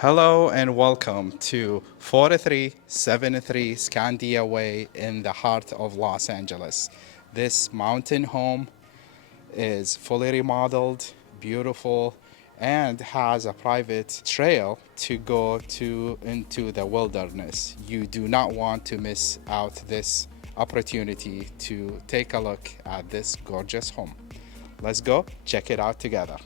Hello and welcome to 4373 Scandia Way in the heart of Los Angeles. This mountain home is fully remodeled, beautiful, and has a private trail to go into the wilderness. You do not want to miss out this opportunity to take a look at this gorgeous home. Let's go check it out together.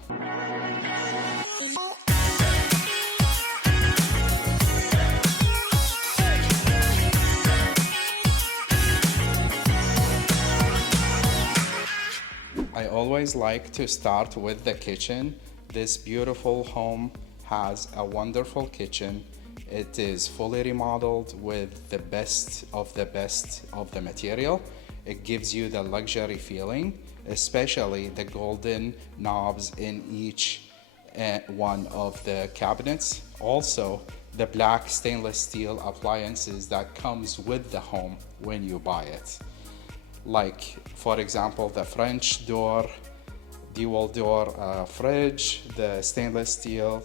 I always like to start with the kitchen. This beautiful home has a wonderful kitchen. It is fully remodeled with the best of the material. It gives you the luxury feeling, especially the golden knobs in each one of the cabinets. Also, the black stainless steel appliances that comes with the home when you buy it. Like, for example, the French door, dual door fridge, the stainless steel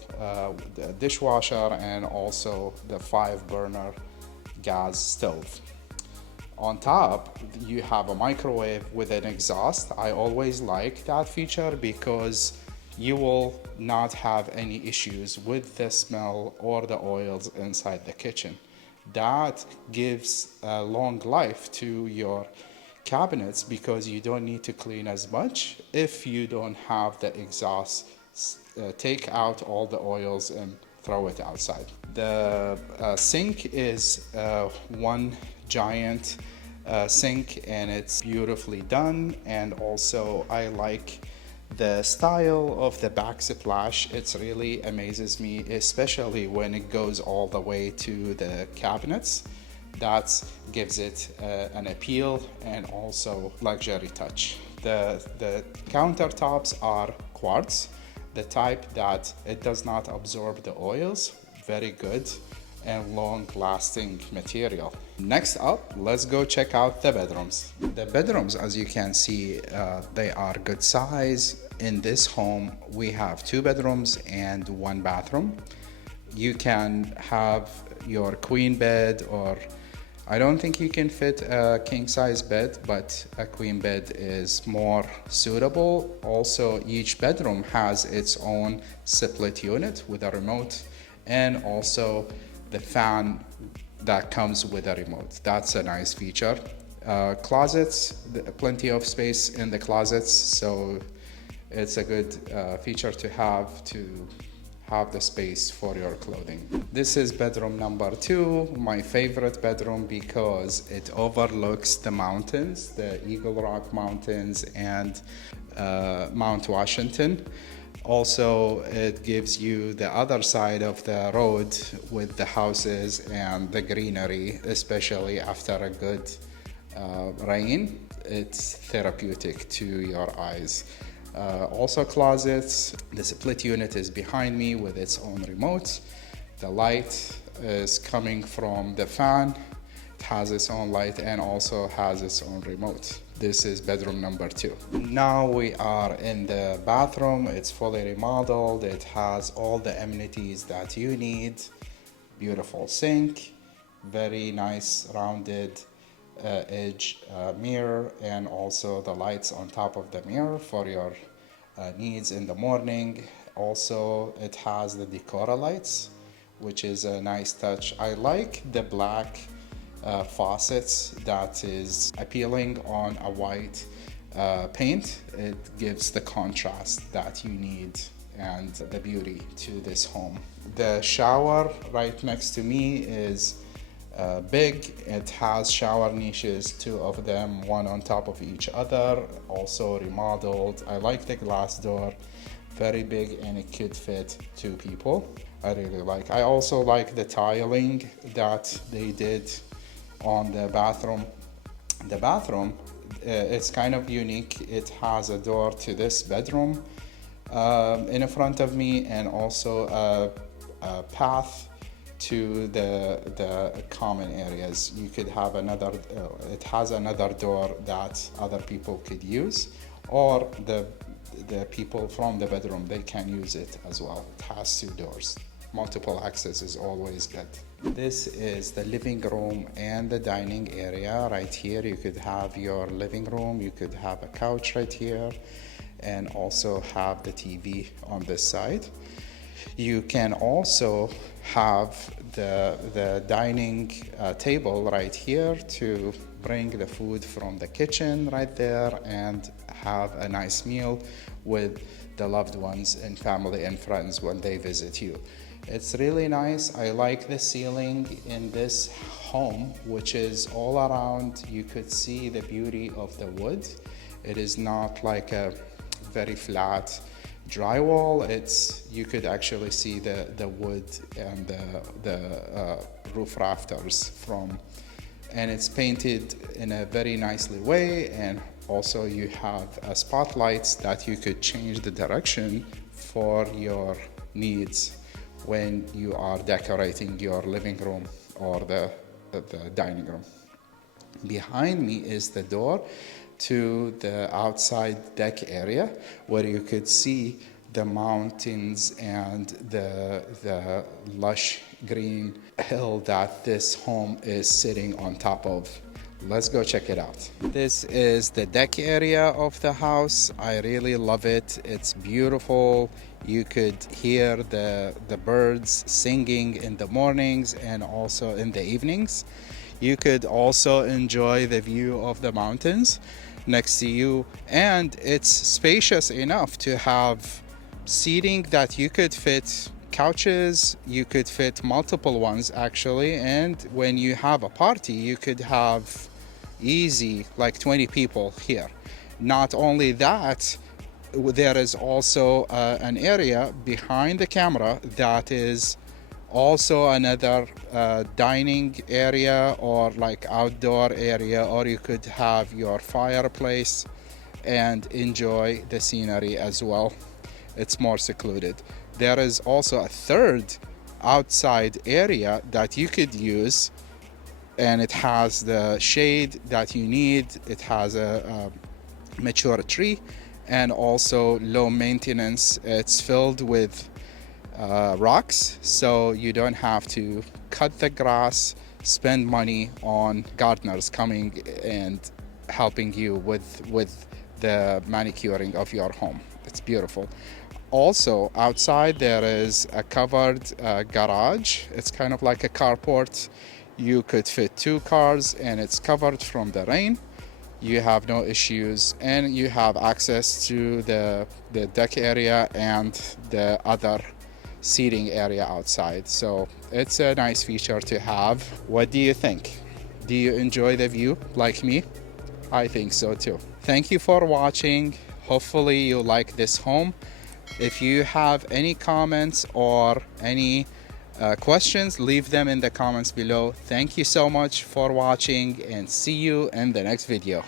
the dishwasher, and also the 5-burner gas stove. On top, you have a microwave with an exhaust. I always like that feature because you will not have any issues with the smell or the oils inside the kitchen. That gives a long life to your cabinets because you don't need to clean as much if you don't have the exhaust. Take out all the oils and throw it outside. The sink is one giant sink, and it's beautifully done. And also I like the style of the backsplash. It really amazes me, especially when it goes all the way to the cabinets. That gives it an appeal and also luxury touch. The countertops are quartz, the type that it does not absorb the oils. Very good and long-lasting material. Next up, let's go check out the bedrooms. The bedrooms, as you can see, they are good size. In this home, we have 2 bedrooms and 1 bathroom. You can have your queen bed, or I don't think you can fit a king-size bed, but a queen bed is more suitable. Also, each bedroom has its own split unit with a remote, and also the fan that comes with a remote. That's a nice feature. Closets, plenty of space in the closets, so it's a good feature to have the space for your clothing. This is bedroom number 2, my favorite bedroom because it overlooks the mountains, the Eagle Rock Mountains and Mount Washington. Also, it gives you the other side of the road with the houses and the greenery, especially after a good rain. It's therapeutic to your eyes. Also closets. The split unit is behind me with its own remote. The light is coming from the fan. It has its own light and also has its own remote. This is bedroom number 2. Now we are in the bathroom. It's fully remodeled. It has all the amenities that you need. Beautiful sink, very nice rounded edge mirror, and also the lights on top of the mirror for your needs in the morning. Also, it has the Decora lights, which is a nice touch. I like the black faucets that is appealing on a white paint. It gives the contrast that you need and the beauty to this home. The shower right next to me is big. It has shower niches, 2 of them, one on top of each other. Also remodeled. I like the glass door, very big, and it could fit 2 people. I really like. I also like the tiling that they did on the bathroom. The bathroom, it's kind of unique. It has a door to this bedroom in front of me, and also a path to the common areas. You could have another, it has another door that other people could use, or the people from the bedroom, they can use it as well. It has 2 doors. multiple access is always good. This is the living room and the dining area. Right here you could have your living room, you could have a couch right here, and also have the TV on this side. You can also have the dining table right here to bring the food from the kitchen right there and have a nice meal with the loved ones and family and friends when they visit you. It's really nice. I like the ceiling in this home, which is all around. You could see the beauty of the wood. It is not like a very flat drywall. You could actually see the wood and the roof rafters from, and it's painted in a very nicely way. And also you have spotlights that you could change the direction for your needs when you are decorating your living room or the dining room. Behind me is the door to the outside deck area where you could see the mountains and the lush green hill that this home is sitting on top of. Let's go check it out. This is the deck area of the house. I really love it. It's beautiful. You could hear the birds singing in the mornings and also in the evenings. You could also enjoy the view of the mountains next to you, and it's spacious enough to have seating that you could fit couches. You could fit multiple ones actually, and when you have a party you could have easy like 20 people here. Not only that, there is also an area behind the camera that is also another dining area or like outdoor area, or you could have your fireplace and enjoy the scenery as well. It's more secluded. There is also a third outside area that you could use, and it has the shade that you need. It has a mature tree and also low maintenance. It's filled with rocks, so you don't have to cut the grass, spend money on gardeners coming and helping you with the manicuring of your home. It's beautiful. Also outside there is a covered garage. It's kind of like a carport. You could fit 2 cars and it's covered from the rain. You have no issues, and you have access to the deck area and the other seating area outside. So it's a nice feature to have. What do you think? Do you enjoy the view like me? I think so too. Thank you for watching. Hopefully you like this home. If you have any comments or any questions, leave them in the comments below. Thank you so much for watching, and see you in the next video.